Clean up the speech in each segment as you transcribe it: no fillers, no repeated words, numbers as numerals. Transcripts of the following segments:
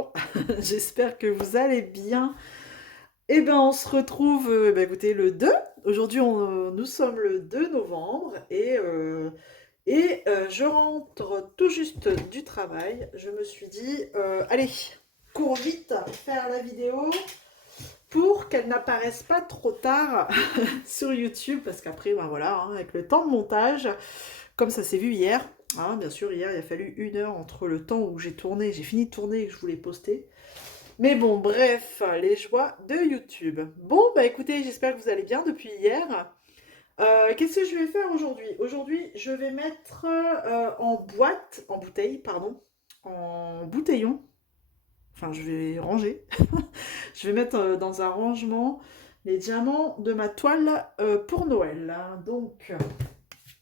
bonjour, j'espère que vous allez bien. Eh bien, on se retrouve, écoutez, le 2. Aujourd'hui, nous sommes le 2 novembre et je rentre tout juste du travail. Je me suis dit, allez, cours vite, faire la vidéo pour qu'elle n'apparaisse pas trop tard sur YouTube, parce qu'après, ben voilà, hein, avec le temps de montage, comme ça s'est vu hier, hein, bien sûr, hier, il a fallu 1 heure entre le temps où j'ai tourné, j'ai fini de tourner et que je voulais poster. Mais bon, bref, les joies de YouTube. Bon, bah écoutez, j'espère que vous allez bien depuis hier. Qu'est-ce que je vais faire aujourd'hui? Aujourd'hui, je vais mettre en bouteille, pardon, en bouteillon. Enfin, je vais ranger. Je vais mettre dans un rangement les diamants de ma toile pour Noël, hein. Donc,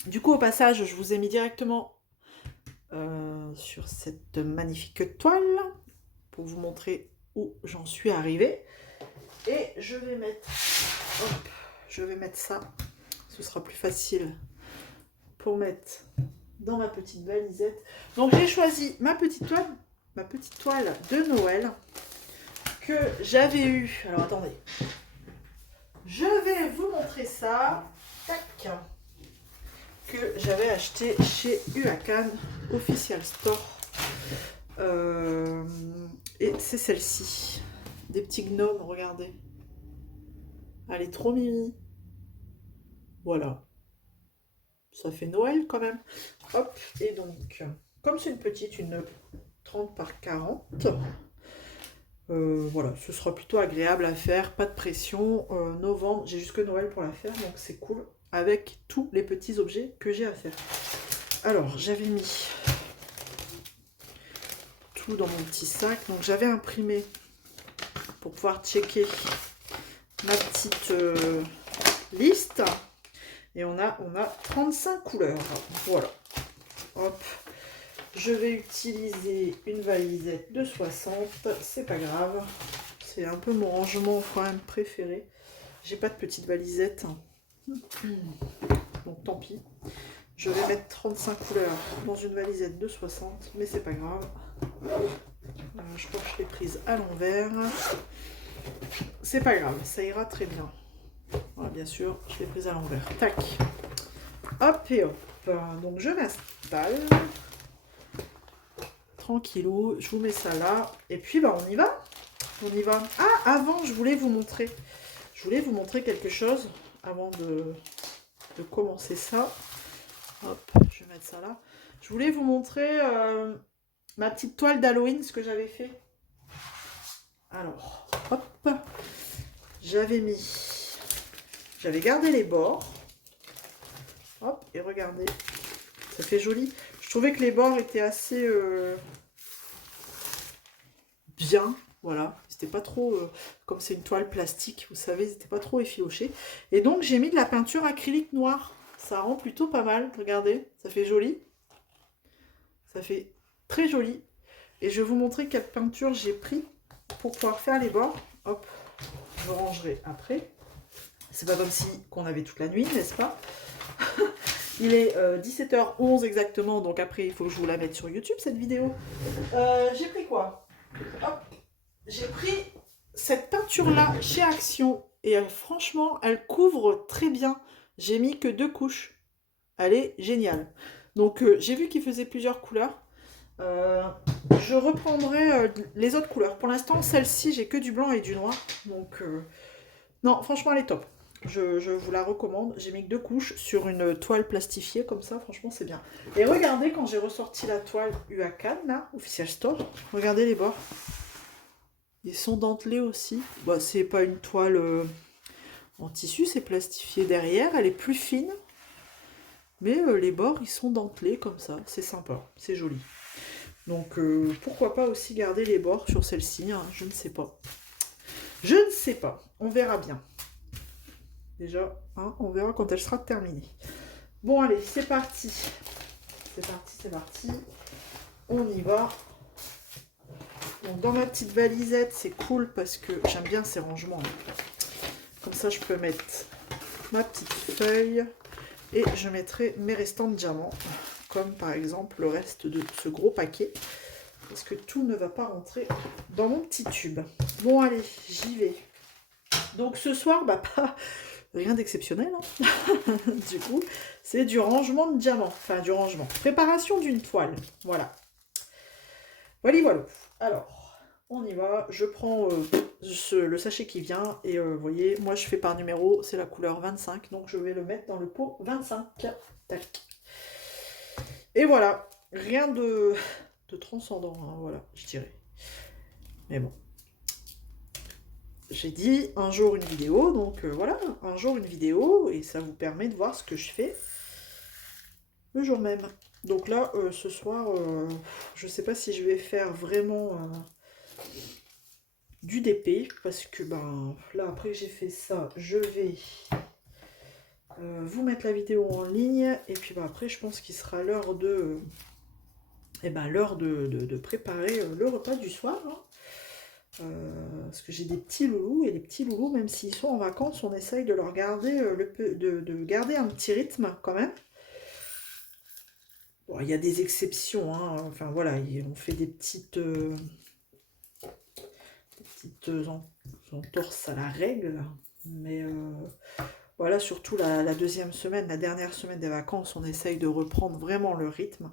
du coup, au passage, je vous ai mis directement sur cette magnifique toile pour vous montrer où j'en suis arrivée. Et je vais mettre ça. Ce sera plus facile pour mettre dans ma petite valisette. Donc j'ai choisi ma petite toile de Noël que j'avais eue. Alors attendez. Je vais vous montrer ça. Tac. Que j'avais acheté chez Uakan Official Store. Et c'est celle-ci. Des petits gnomes, regardez. Elle est trop mimi. Voilà. Ça fait Noël quand même. Hop, et donc, comme c'est une petite, une 30 par 40, voilà, ce sera plutôt agréable à faire, pas de pression. Novembre, j'ai jusque Noël pour la faire, donc c'est cool, avec tous les petits objets que j'ai à faire. Alors, j'avais mis tout dans mon petit sac, donc j'avais imprimé pour pouvoir checker ma petite liste. Et on a 35 couleurs. Voilà. Hop. Je vais utiliser une valisette de 60. C'est pas grave. C'est un peu mon rangement quand même préféré. J'ai pas de petite valisette. Donc tant pis. Je vais mettre 35 couleurs dans une valisette de 60. Mais c'est pas grave. Je crois que je l'ai prise à l'envers. C'est pas grave. Ça ira très bien. Voilà, bien sûr, je l'ai prise à l'envers. Tac. Hop et hop. Donc je m'installe. Tranquillou. Je vous mets ça là. Et puis bah, on y va. On y va. Ah, avant, je voulais vous montrer. Je voulais vous montrer quelque chose avant de commencer ça. Hop, je vais mettre ça là. Je voulais vous montrer ma petite toile d'Halloween, ce que j'avais fait. Alors, hop. J'avais gardé les bords. Hop, et regardez. Ça fait joli. Je trouvais que les bords étaient assez bien. Voilà. C'était pas trop... comme c'est une toile plastique, vous savez, ils n'étaient pas trop effilochés. Et donc, j'ai mis de la peinture acrylique noire. Ça rend plutôt pas mal. Regardez, ça fait joli. Ça fait très joli. Et je vais vous montrer quelle peinture j'ai pris pour pouvoir faire les bords. Hop, je rangerai après. C'est pas comme si qu'on avait toute la nuit, n'est-ce pas? Il est 17h11 exactement, donc après il faut que je vous la mette sur YouTube cette vidéo. J'ai pris quoi? Hop, j'ai pris cette peinture-là chez Action et franchement, elle couvre très bien. J'ai mis que 2 couches. Elle est géniale. Donc j'ai vu qu'il faisait plusieurs couleurs. Je reprendrai les autres couleurs. Pour l'instant, celle-ci, j'ai que du blanc et du noir. Donc non, franchement, elle est top. Je vous la recommande. J'ai mis que 2 couches sur une toile plastifiée comme ça. Franchement, c'est bien. Et regardez quand j'ai ressorti la toile Uakan, là, Official Store. Regardez les bords. Ils sont dentelés aussi. Bah, c'est pas une toile en tissu, c'est plastifié derrière. Elle est plus fine. Mais les bords, ils sont dentelés comme ça. C'est sympa, c'est joli. Donc, pourquoi pas aussi garder les bords sur celle-ci, hein, je ne sais pas. Je ne sais pas, on verra bien. Déjà, hein, on verra quand elle sera terminée. Bon, allez, c'est parti. C'est parti, c'est parti. On y va. Donc, dans ma petite valisette, c'est cool parce que j'aime bien ces rangements. Comme ça, je peux mettre ma petite feuille et je mettrai mes restants de diamants. Comme par exemple le reste de ce gros paquet. parce que tout ne va pas rentrer dans mon petit tube. Bon, allez, j'y vais. Donc ce soir, bah pas rien d'exceptionnel, hein. Du coup, c'est du rangement de diamants. Enfin, du rangement. Préparation d'une toile. Voilà. Voilà, voilà. Alors, on y va. Je prends le sachet qui vient. Et vous voyez, moi je fais par numéro. C'est la couleur 25. Donc je vais le mettre dans le pot 25. Tac. Et voilà. Rien de transcendant, hein, voilà, je dirais. Mais bon. J'ai dit un jour une vidéo, donc voilà, un jour une vidéo, et ça vous permet de voir ce que je fais le jour même. Donc là, ce soir, je sais pas si je vais faire vraiment du DP, parce que ben là, après que j'ai fait ça, je vais vous mettre la vidéo en ligne, et puis ben, après, je pense qu'il sera l'heure de, l'heure de préparer le repas du soir, hein. Parce que j'ai des petits loulous, et les petits loulous, même s'ils sont en vacances, on essaye de leur garder, de garder un petit rythme quand même. Bon, il y a des exceptions, hein. Enfin voilà, on fait des petites entorses à la règle, mais voilà, surtout la deuxième semaine, la dernière semaine des vacances, on essaye de reprendre vraiment le rythme.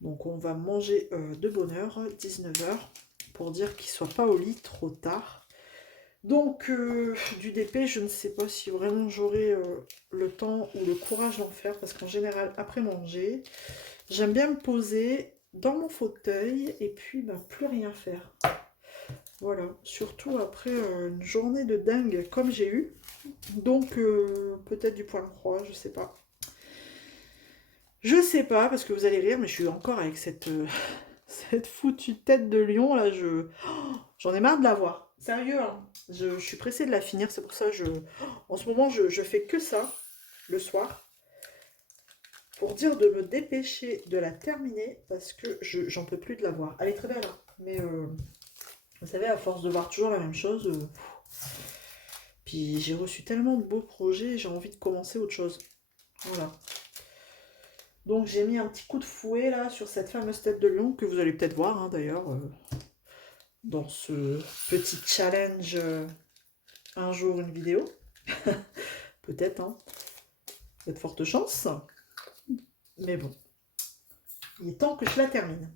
Donc on va manger de bonne heure, 19h, pour dire qu'il ne soit pas au lit trop tard. Donc, du DP, je ne sais pas si vraiment j'aurai le temps ou le courage d'en faire, parce qu'en général, après manger, j'aime bien me poser dans mon fauteuil et puis ben, plus rien faire. Voilà, surtout après une journée de dingue comme j'ai eu. Donc, peut-être du point de croix, je sais pas. Je sais pas, parce que vous allez rire, mais je suis encore avec cette foutue tête de lion, là, j'en ai marre de la voir. Sérieux, hein. Je suis pressée de la finir, c'est pour ça que en ce moment, je fais que ça, le soir, pour dire de me dépêcher de la terminer, parce que j'en peux plus de la voir. Elle est très belle, hein, mais vous savez, à force de voir toujours la même chose, puis j'ai reçu tellement de beaux projets, j'ai envie de commencer autre chose. Voilà. Donc j'ai mis un petit coup de fouet, là, sur cette fameuse tête de lion, que vous allez peut-être voir, hein, d'ailleurs, dans ce petit challenge un jour une vidéo. Peut-être, hein. Il y a de fortes chances. Mais bon, il est temps que je la termine.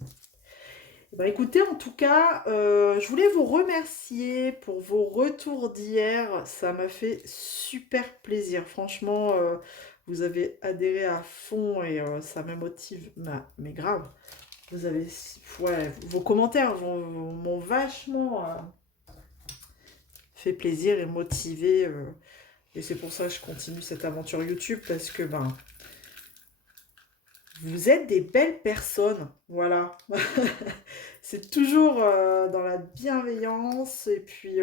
Et ben écoutez, en tout cas, je voulais vous remercier pour vos retours d'hier. Ça m'a fait super plaisir. Franchement, vous avez adhéré à fond et ça me motive. Mais grave. Vous avez, ouais, vos commentaires m'ont vachement fait plaisir et motivé. Et c'est pour ça que je continue cette aventure YouTube, parce que ben, vous êtes des belles personnes. Voilà. C'est toujours dans la bienveillance et puis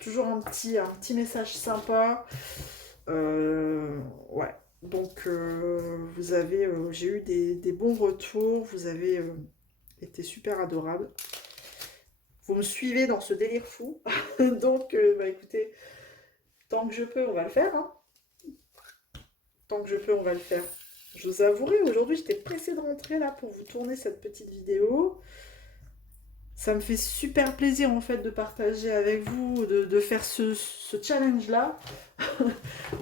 toujours un petit message sympa. Ouais. Donc vous avez, j'ai eu des bons retours. Vous avez été super adorable. Vous me suivez dans ce délire fou. Donc bah, écoutez, tant que je peux, on va le faire, hein. Tant que je peux, on va le faire. Je vous avouerai, aujourd'hui, j'étais pressée de rentrer là pour vous tourner cette petite vidéo. Ça me fait super plaisir en fait de partager avec vous, de faire ce challenge-là.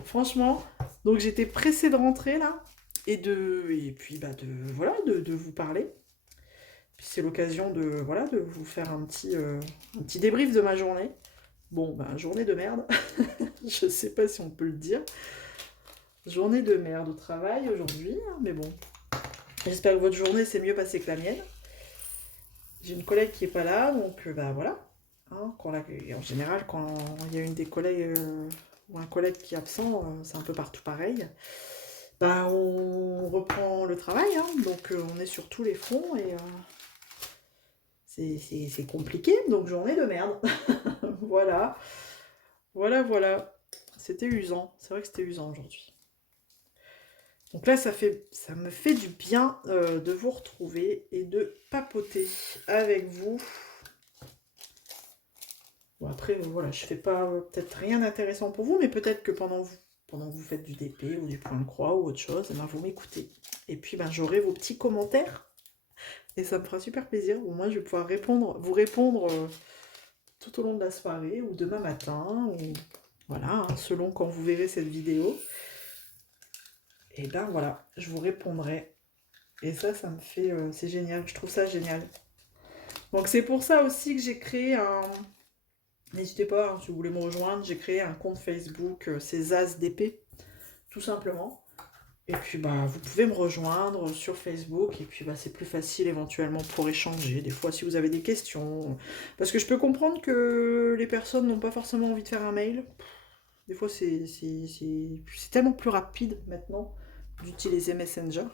Franchement. Donc j'étais pressée de rentrer là. Et puis bah voilà, de vous parler. Puis c'est l'occasion voilà, de vous faire un petit débrief de ma journée. Bon, bah journée de merde. Je sais pas si on peut le dire. Journée de merde au travail aujourd'hui, hein, mais bon. J'espère que votre journée s'est mieux passée que la mienne. J'ai une collègue qui n'est pas là, donc bah voilà. Hein, en général, quand il y a une des collègues ou un collègue qui est absent, c'est un peu partout pareil. Bah, on reprend le travail, hein, donc on est sur tous les fronts et c'est compliqué, donc journée de merde. Voilà. Voilà. C'était usant. C'est vrai que c'était usant aujourd'hui. Donc là, ça me fait du bien de vous retrouver et de papoter avec vous. Bon, après, voilà, je fais pas peut-être rien d'intéressant pour vous, mais peut-être que pendant que vous faites du DP ou du point de croix ou autre chose, eh ben, vous m'écoutez. Et puis, ben, j'aurai vos petits commentaires Et ça me fera super plaisir. Au moins, je vais pouvoir vous répondre tout au long de la soirée ou demain matin, ou voilà, hein, selon quand vous verrez cette vidéo. Et ben voilà, je vous répondrai. Et ça me fait... c'est génial, je trouve ça génial. Donc c'est pour ça aussi que j'ai créé un... N'hésitez pas, hein, si vous voulez me rejoindre, j'ai créé un compte Facebook, c'est As d'épée, tout simplement. Et puis bah vous pouvez me rejoindre sur Facebook et puis bah c'est plus facile éventuellement pour échanger. Des fois si vous avez des questions. Parce que je peux comprendre que les personnes n'ont pas forcément envie de faire un mail. Des fois c'est tellement plus rapide maintenant d'utiliser Messenger.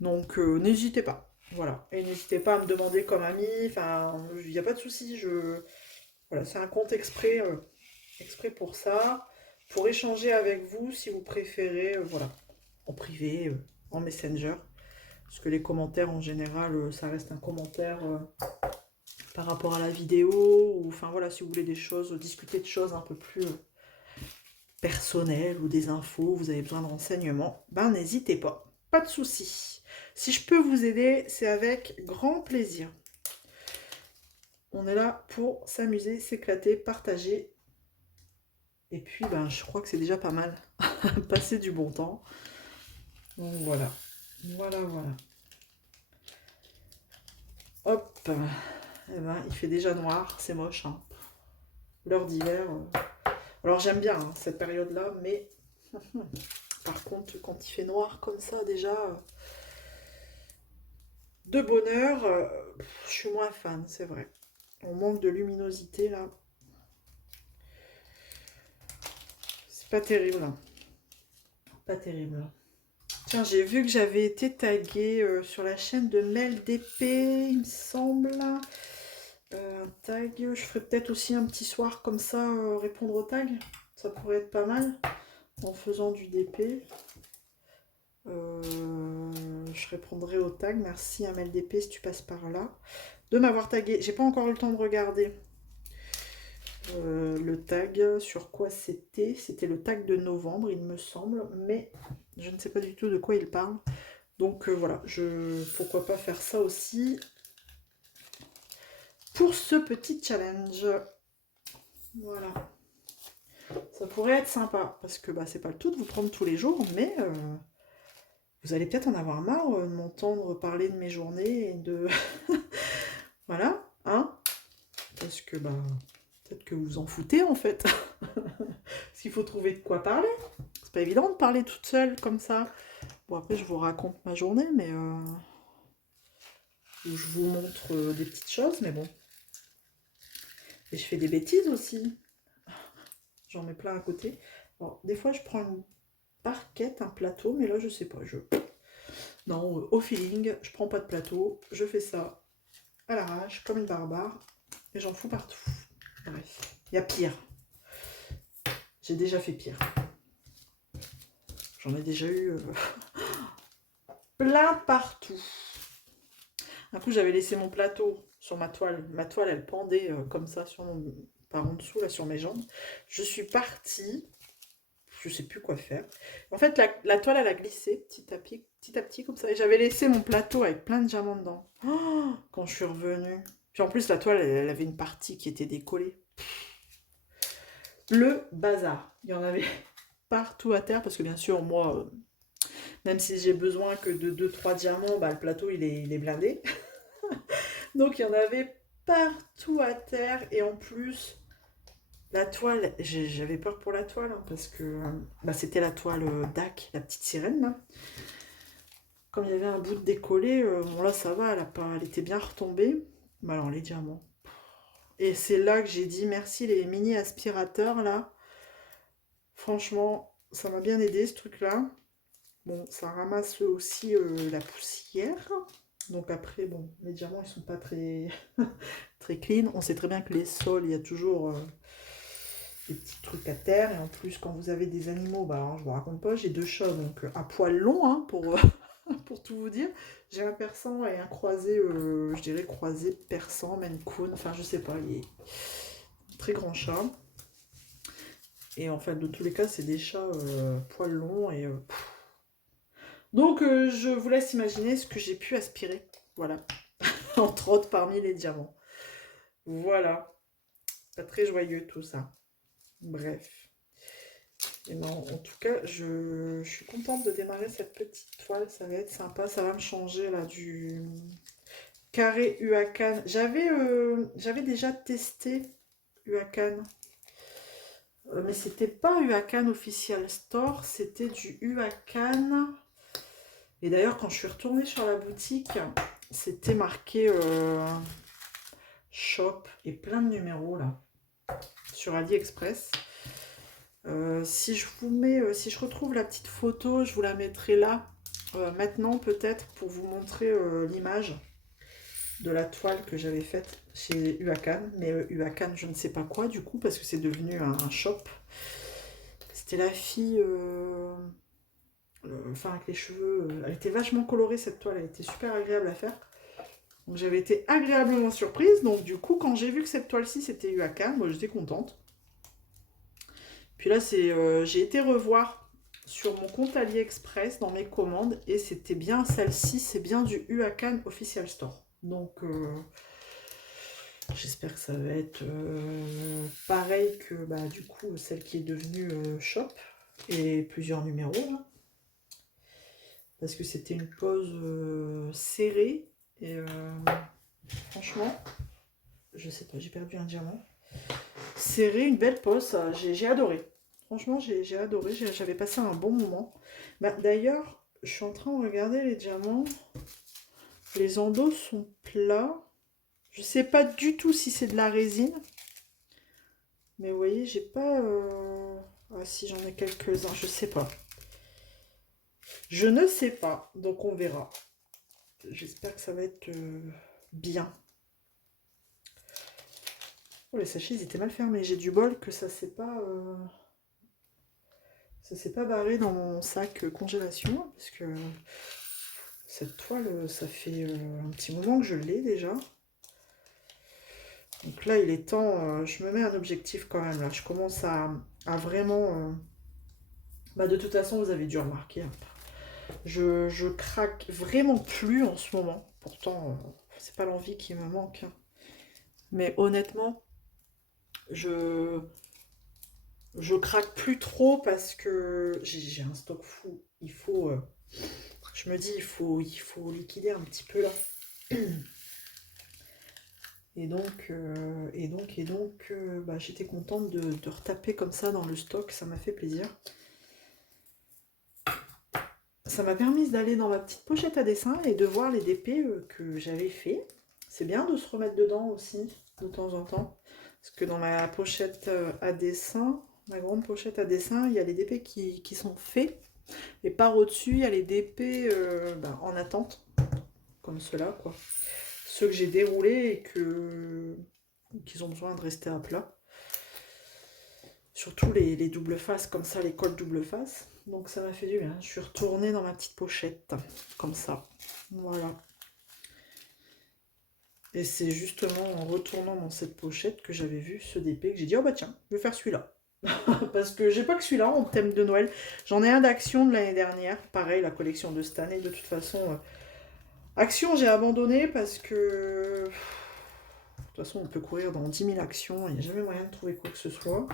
Donc n'hésitez pas. Voilà. Et n'hésitez pas à me demander comme ami. Enfin, il n'y a pas de souci. Voilà, c'est un compte exprès, exprès pour ça. Pour échanger avec vous si vous préférez. Voilà. En privé, en Messenger. Parce que les commentaires, en général, ça reste un commentaire par rapport à la vidéo. Ou, enfin, voilà, si vous voulez des choses, discuter de choses un peu plus personnelles ou des infos, vous avez besoin de renseignements, ben n'hésitez pas. Pas de souci. Si je peux vous aider, c'est avec grand plaisir. On est là pour s'amuser, s'éclater, partager. Et puis, ben, je crois que c'est déjà pas mal. Passer du bon temps. Donc voilà. Voilà, voilà. Hop. Eh ben, il fait déjà noir, c'est moche. Hein. L'heure d'hiver. Alors j'aime bien hein, cette période-là, mais par contre, quand il fait noir comme ça, déjà, de bonheur, je suis moins fan, c'est vrai. On manque de luminosité là. C'est pas terrible. Hein. Pas terrible. Tiens, j'ai vu que j'avais été taguée sur la chaîne de Mel d'épée, il me semble. Un tag, je ferai peut-être aussi un petit soir comme ça, répondre aux tags. Ça pourrait être pas mal en faisant du DP. Je répondrai aux tags. Merci à Mel d'épée si tu passes par là. De m'avoir tagué. J'ai pas encore eu le temps de regarder le tag, sur quoi c'était. C'était le tag de novembre, il me semble. Mais je ne sais pas du tout de quoi il parle. Donc voilà, pourquoi pas faire ça aussi pour ce petit challenge. Voilà. Ça pourrait être sympa, parce que bah, c'est pas le tout de vous prendre tous les jours, mais vous allez peut-être en avoir marre de m'entendre parler de mes journées et de... voilà, hein. Parce que bah, peut-être que vous en foutez en fait. Parce qu'il faut trouver de quoi parler. C'est pas évident de parler toute seule comme ça. Bon après je vous raconte ma journée, mais... je vous montre des petites choses, mais bon. Et je fais des bêtises aussi. J'en mets plein à côté. Alors, des fois, je prends une barquette, un plateau, mais là, je sais pas. Non, au feeling, je prends pas de plateau. Je fais ça à l'arrache, comme une barbare. Et j'en fous partout. Bref, il y a pire. J'ai déjà fait pire. J'en ai déjà eu plein partout. Un coup, j'avais laissé mon plateau sur ma toile. Ma toile, elle pendait comme ça par en dessous, là, sur mes jambes. Je suis partie. Je sais plus quoi faire. En fait, la toile, elle a glissé petit à petit, comme ça. Et j'avais laissé mon plateau avec plein de diamants dedans. Oh, quand je suis revenue. Puis en plus, la toile, elle avait une partie qui était décollée. Le bazar. Il y en avait partout à terre, parce que bien sûr, moi, même si j'ai besoin que de 2-3 diamants, bah, le plateau, il est blindé. Donc, il y en avait partout à terre. Et en plus... La toile, j'avais peur pour la toile, hein, parce que bah, c'était la toile DAC, la petite sirène. Là. Comme il y avait un bout de décollé, bon là ça va, elle était bien retombée. Mais alors les diamants. Et c'est là que j'ai dit merci les mini aspirateurs là. Franchement, ça m'a bien aidé ce truc-là. Bon, ça ramasse aussi la poussière. Donc après, bon, les diamants ils sont pas très, très clean. On sait très bien que les sols, il y a toujours... des petits trucs à terre, et en plus quand vous avez des animaux, bah alors je vous raconte pas, j'ai 2 chats donc à poil long hein, pour tout vous dire. J'ai un persan et un croisé, je dirais croisé persan, Maine Coon, enfin je sais pas, il est très grand chat. Et en fait de tous les cas c'est des chats poil long et donc je vous laisse imaginer ce que j'ai pu aspirer, voilà. entre autres parmi les diamants. Voilà, pas très joyeux tout ça. Bref. Et non, en tout cas, je suis contente de démarrer cette petite toile, ça va être sympa, ça va me changer là du carré Huacan. J'avais déjà testé Huacan, mais c'était pas Huacan Official Store, c'était du Huacan. Et d'ailleurs, quand je suis retournée sur la boutique, c'était marqué shop et plein de numéros là sur AliExpress. Si je vous mets, si je retrouve la petite photo, je vous la mettrai là maintenant peut-être pour vous montrer l'image de la toile que j'avais faite chez Huacan, mais Huacan je ne sais pas quoi du coup parce que c'est devenu un shop. C'était la fille, enfin avec les cheveux, elle était vachement colorée cette toile, elle était super agréable à faire. Donc j'avais été agréablement surprise, donc du coup quand j'ai vu que cette toile-ci c'était Huacan, moi j'étais contente. Puis là j'ai été revoir sur mon compte AliExpress dans mes commandes et c'était bien celle-ci, c'est bien du Huacan Official Store. Donc j'espère que ça va être pareil que bah, du coup celle qui est devenue shop et plusieurs numéros là. Parce que c'était une pose serrée et franchement, je sais pas, j'ai perdu un diamant. Serré, une belle pose, j'ai adoré. Franchement, j'ai adoré, j'avais passé un bon moment. Bah, d'ailleurs, je suis en train de regarder les diamants. Les endos sont plats. Je sais pas du tout si c'est de la résine. Mais vous voyez, j'ai pas... Ah si, j'en ai quelques-uns, je sais pas. Je ne sais pas, donc on verra. J'espère que ça va être bien. Oh, les sachets, ils étaient mal fermés. J'ai du bol que ça s'est pas... Ça s'est pas barré dans mon sac congélation, parce que cette toile, ça fait un petit moment que je l'ai déjà. Donc là, il est temps, je me mets un objectif quand même, là. Je commence à vraiment... Bah, de toute façon, vous avez dû remarquer, hein. Je craque vraiment plus en ce moment. Pourtant, c'est pas l'envie qui me manque, hein. Mais honnêtement, je... Je craque plus trop parce que j'ai un stock fou. Il faut... je me dis, il faut liquider un petit peu là. Bah, j'étais contente de retaper comme ça dans le stock, ça m'a fait plaisir. Ça m'a permis d'aller dans ma petite pochette à dessin et de voir les DP que j'avais fait. C'est bien de se remettre dedans aussi, de temps en temps. Parce que dans ma pochette à dessin, ma grande pochette à dessin, il y a les DP qui sont faits. Et par au-dessus, il y a les DP bah, en attente, comme ceux-là, quoi. Ceux que j'ai déroulés et qu'ils ont besoin de rester à plat. Surtout les doubles faces, comme ça, les cols double face. Donc ça m'a fait du bien. Je suis retournée dans ma petite pochette, comme ça. Voilà. Et c'est justement en retournant dans cette pochette que j'avais vu ce DP, que j'ai dit, oh bah tiens, je vais faire celui-là. Parce que j'ai pas que celui-là en thème de Noël. J'en ai un d'Action de l'année dernière. Pareil, la collection de cette année. De toute façon, Action, j'ai abandonné parce que... De toute façon, on peut courir dans 10 000 actions. Il n'y a jamais moyen de trouver quoi que ce soit.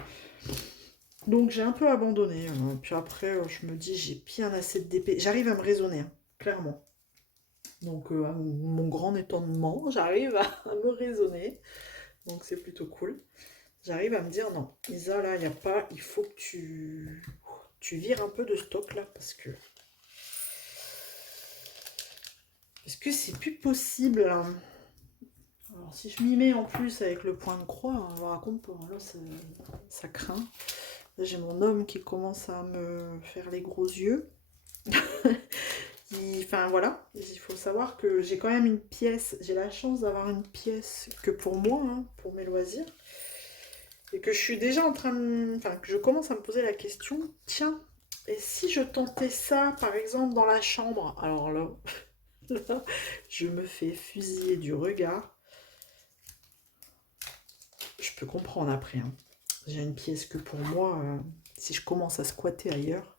Donc, j'ai un peu abandonné. Puis après, je me dis, j'ai bien assez de DP. J'arrive à me raisonner, hein, clairement. Donc, à mon grand étonnement, j'arrive à me raisonner. Donc, c'est plutôt cool. J'arrive à me dire, non, Isa, là, il n'y a pas... Il faut que tu vires un peu de stock, là, parce que... Est-ce que c'est plus possible hein. Alors si je m'y mets en plus avec le point de croix, on raconte pour là ça craint. Là j'ai mon homme qui commence à me faire les gros yeux. Enfin voilà, il faut savoir que j'ai quand même une pièce, j'ai la chance d'avoir une pièce que pour moi, hein, pour mes loisirs. Et que je suis déjà en train de... Enfin que je commence à me poser la question, tiens, et si je tentais ça par exemple dans la chambre. Alors là... Là, je me fais fusiller du regard. Je peux comprendre après. Hein. J'ai une pièce que pour moi, si je commence à squatter ailleurs,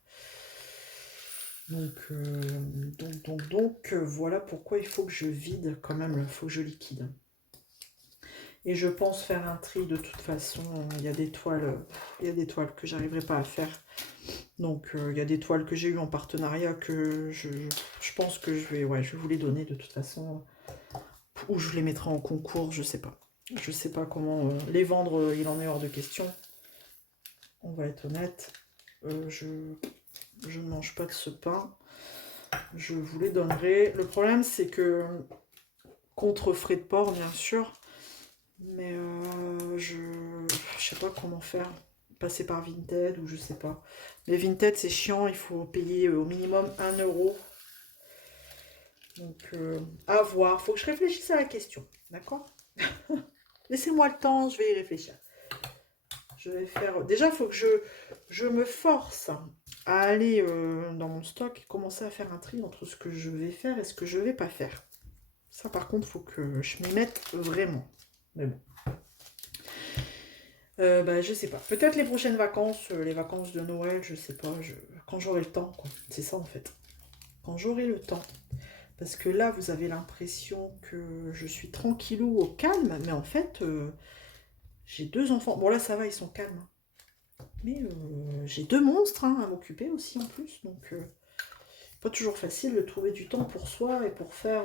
Voilà pourquoi il faut que je vide quand même, il faut que je liquide. Et je pense faire un tri de toute façon. Il y a des toiles que j'arriverai pas à faire. Donc il y a des toiles que j'ai eues en partenariat que je pense que je vais vous les donner de toute façon. Ou je les mettrai en concours, je sais pas. Je sais pas comment les vendre, il en est hors de question. On va être honnête. Je ne mange pas de ce pain. Je vous les donnerai. Le problème c'est que contre frais de port bien sûr. Mais je sais pas comment faire. Passer par Vinted ou je sais pas. Mais Vinted c'est chiant, il faut payer au minimum 1 €. Donc à voir. Faut que je réfléchisse à la question. D'accord? Laissez-moi le temps, je vais y réfléchir. Je vais faire. Déjà, il faut que je me force à aller dans mon stock et commencer à faire un tri entre ce que je vais faire et ce que je vais pas faire. Ça par contre, il faut que je m'y mette vraiment. Mais bon. Je sais pas. Peut-être les prochaines vacances, les vacances de Noël, je sais pas. Quand j'aurai le temps, quoi. C'est ça en fait. Quand j'aurai le temps. Parce que là, vous avez l'impression que je suis tranquillou au calme, mais en fait, j'ai 2 enfants. Bon là, ça va, ils sont calmes. Mais j'ai 2 monstres à m'occuper aussi en plus. Donc, pas toujours facile de trouver du temps pour soi et pour faire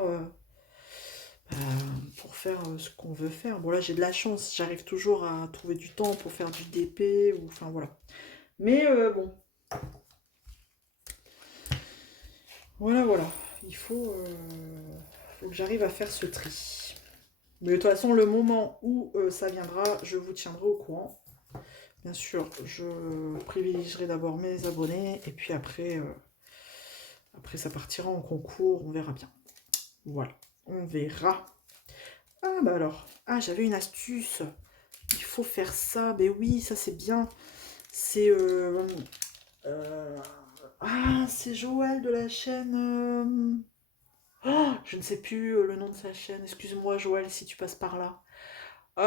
ce qu'on veut faire. Bon là j'ai de la chance, j'arrive toujours à trouver du temps pour faire du DP ou enfin voilà. Mais bon. Voilà. Il faut que j'arrive à faire ce tri. Mais de toute façon, le moment où ça viendra, je vous tiendrai au courant. Bien sûr, je privilégierai d'abord mes abonnés et puis après ça partira en concours, on verra bien. Voilà, on verra. Ah bah alors, j'avais une astuce. Il faut faire ça, mais oui, ça c'est bien. C'est c'est Joël de la chaîne. Je ne sais plus le nom de sa chaîne. Excuse-moi Joël si tu passes par là.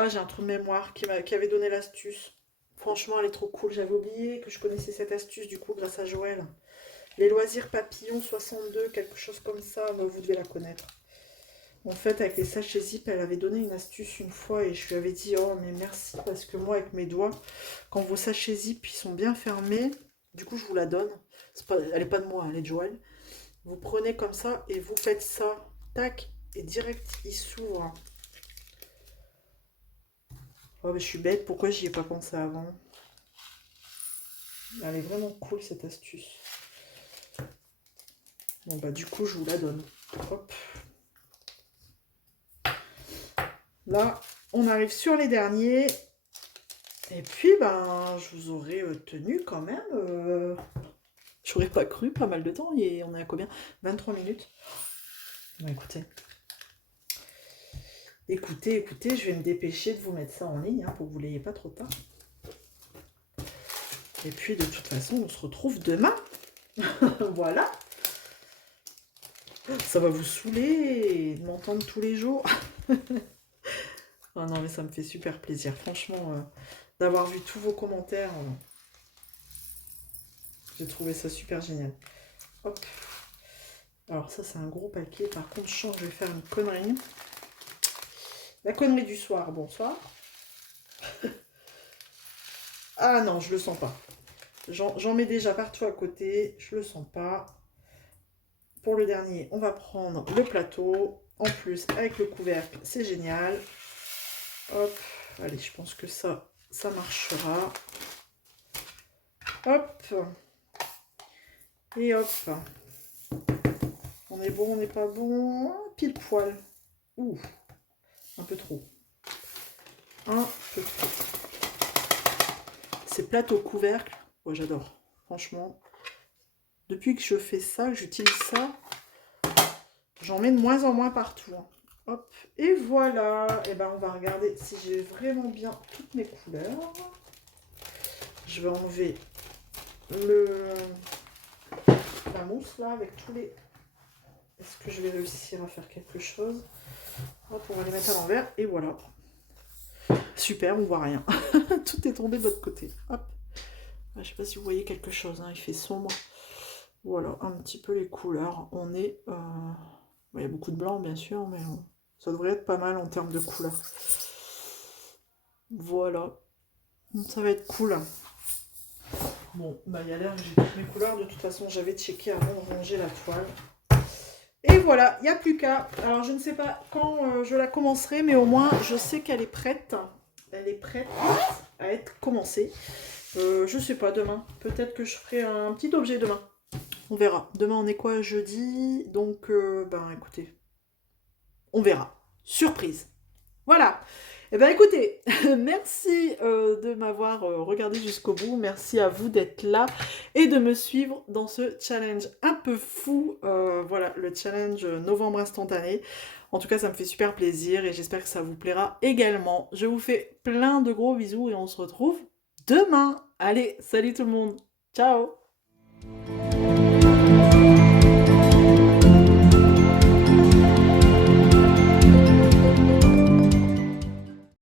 J'ai un trou de mémoire qui avait donné l'astuce. Franchement, elle est trop cool. J'avais oublié que je connaissais cette astuce du coup grâce à Joël. Les loisirs papillons 62, quelque chose comme ça, vous devez la connaître. En fait, avec les sachets zip, elle avait donné une astuce une fois et je lui avais dit oh mais merci parce que moi avec mes doigts, quand vos sachets zip ils sont bien fermés, du coup je vous la donne. Elle est pas de moi, elle est de Joël. Vous prenez comme ça et vous faites ça, tac, et direct il s'ouvre. Oh mais je suis bête, pourquoi j'y ai pas pensé avant? Elle est vraiment cool cette astuce. Bon bah du coup je vous la donne. Hop. Là, on arrive sur les derniers. Et puis, je vous aurais tenu quand même. J'aurais pas cru, pas mal de temps. Et on est à combien? 23 minutes. Bon, écoutez, je vais me dépêcher de vous mettre ça en ligne pour que vous l'ayez pas trop tard. Et puis, de toute façon, on se retrouve demain. Voilà. Ça va vous saouler de m'entendre tous les jours. Ah non, mais ça me fait super plaisir. Franchement, d'avoir vu tous vos commentaires, j'ai trouvé ça super génial. Hop. Alors ça, c'est un gros paquet. Par contre, je sens que je vais faire une connerie. La connerie du soir. Bonsoir. Ah non, je le sens pas. J'en mets déjà partout à côté. Je le sens pas. Pour le dernier, on va prendre le plateau. En plus, avec le couvercle, c'est génial. Hop. Allez, je pense que ça marchera. Hop. Et hop. On est bon, on n'est pas bon. Pile poil. Ouh. Un peu trop. Un peu trop. Ces plateaux couvercles, ouais, j'adore. Franchement, depuis que je fais ça, que j'utilise ça, j'en mets de moins en moins partout. Hop, et voilà. Et on va regarder si j'ai vraiment bien toutes mes couleurs. Je vais enlever la mousse là avec tous les... Est-ce que je vais réussir à faire quelque chose? Hop, on va les mettre à l'envers et voilà. Super, on voit rien. Tout est tombé de l'autre côté. Hop. Je sais pas si vous voyez quelque chose, il fait sombre. Voilà, un petit peu les couleurs. On est... il y a beaucoup de blanc, bien sûr, mais ça devrait être pas mal en termes de couleurs. Voilà. Ça va être cool. Bon, bah il y a l'air que j'ai toutes mes couleurs. De toute façon, j'avais checké avant de ranger la toile. Et voilà, il n'y a plus qu'à. Alors, je ne sais pas quand je la commencerai, mais au moins, je sais qu'elle est prête. Elle est prête à être commencée. Je sais pas, demain. Peut-être que je ferai un petit objet demain. On verra. Demain, on est quoi, jeudi? Donc, ben écoutez, on verra. Surprise. Voilà. Eh bien, écoutez, merci de m'avoir regardé jusqu'au bout. Merci à vous d'être là et de me suivre dans ce challenge un peu fou. Voilà, le challenge novembre instantané. En tout cas, ça me fait super plaisir et j'espère que ça vous plaira également. Je vous fais plein de gros bisous et on se retrouve demain. Allez, salut tout le monde. Ciao.